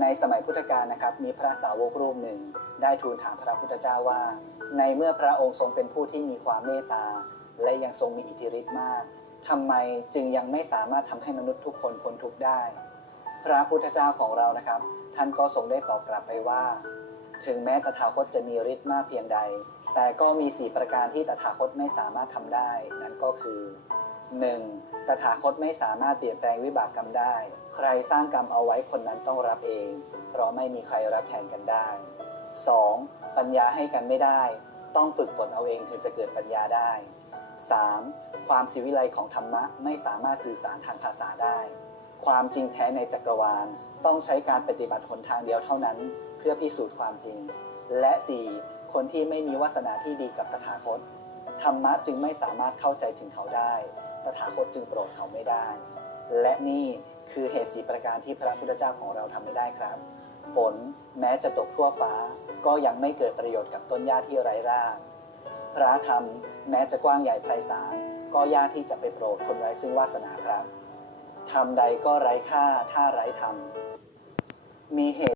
ในสมัยพุทธกาลนะครับมีพระสาวกรูปหนึ่ง ได้ทูลถามพระพุทธเจ้าว่า ในเมื่อพระองค์ทรงเป็นผู้ที่มีความเมตตา และยังทรงมีอิทธิฤทธิ์มากทำไมจึงยังไม่สามารถทำให้มนุษย์ทุกคนพ้นทุกข์ได้ พระพุทธเจ้าของเรานะครับ ท่านก็ทรงได้ตอบกลับไปว่า ถึงแม้ตถาคตจะมีฤทธิ์มากเพียงใด แต่ก็มีสี่ประการที่ตถาคตไม่สามารถทำได้ นั่นก็คือ 1. ตถาคตไม่สามารถเปลี่ยนแปลงวิบากกรรมได้ ใครสร้างกรรมเอาไว้คนนั้นต้องรับเอง เพราะไม่มีใครรับแทนกันได้ 2. ปัญญาให้กันไม่ได้ ต้องฝึกฝนเอาเองถึงจะเกิดปัญญาได้ 3. ความสิวิไลของธรรมะไม่สามารถสื่อสารทางภาษาได้ ความจริงแท้ในจักรวาล ต้องใช้การปฏิบัติหนทางเดียวเท่านั้น เพื่อพิสูจน์ความจริง และ 4. คนที่ไม่มีวาสนาที่ดีกับตถาคตธรรมะจึงไม่สามารถเข้าใจถึงเขาได้ ตถาคตจึงโปรดเขาไม่ได้ และนี่คือเหตุสีประการที่พระพุทธเจ้าของเราทำไม่ได้ครับ ฝนแม้จะตกทั่วฟ้า ก็ยังไม่เกิดประโยชน์กับต้นหญ้าที่ไร้ราก พระธรรมแม้จะกว้างใหญ่ไพศาลก็ยากที่จะไปโปรดคนไร้ซึ่งวาสนาครับธรรมใดก็ไร้ค่าถ้าไร้ธรรมมีเหตุ